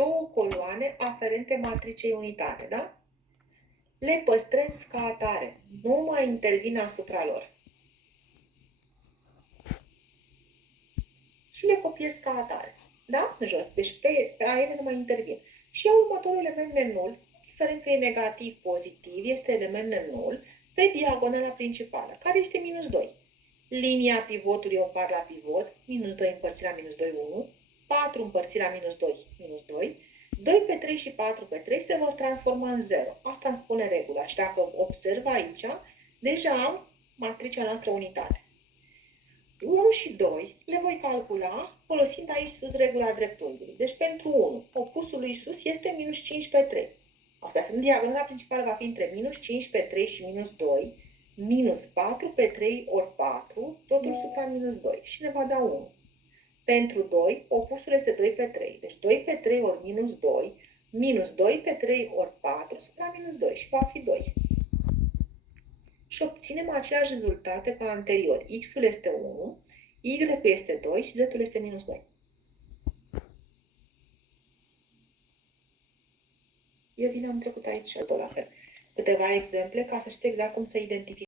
două coloane aferente matricei unitare, da? Le păstrez ca atare, nu mai intervin asupra lor. Și le copiez ca atare, da? Jos, deci pe ele nu mai intervin. Și iau următorul element nenul, indiferent că e negativ, pozitiv, este element nenul, pe diagonala principală, care este minus 2. Linia pivotului o împart la pivot, minus 2 împărțit la minus 2, 1, 4 împărțit la minus 2, minus 2, 2 pe 3 și 4 pe 3 se vor transforma în 0. Asta îmi spune regula. Și dacă observ aici, deja am matricea noastră unitară. 1 și 2 le voi calcula folosind aici regula dreptunghiului. Deci pentru 1, opusul lui sus este minus 5 pe 3. Asta fiind, diagonala principală va fi între minus 5 pe 3 și minus 2, minus 4 pe 3 ori 4, totul supra minus 2 și ne va da 1. Pentru 2, opusul este 2 pe 3. Deci 2 pe 3 ori minus 2, minus 2 pe 3 ori 4 supra minus 2 și va fi 2. Și obținem aceleași rezultate ca anterior. X-ul este 1, Y-ul este 2 și Z-ul este minus 2. Eu bine am trecut aici la fel. Câteva exemple ca să știți exact cum să identificați.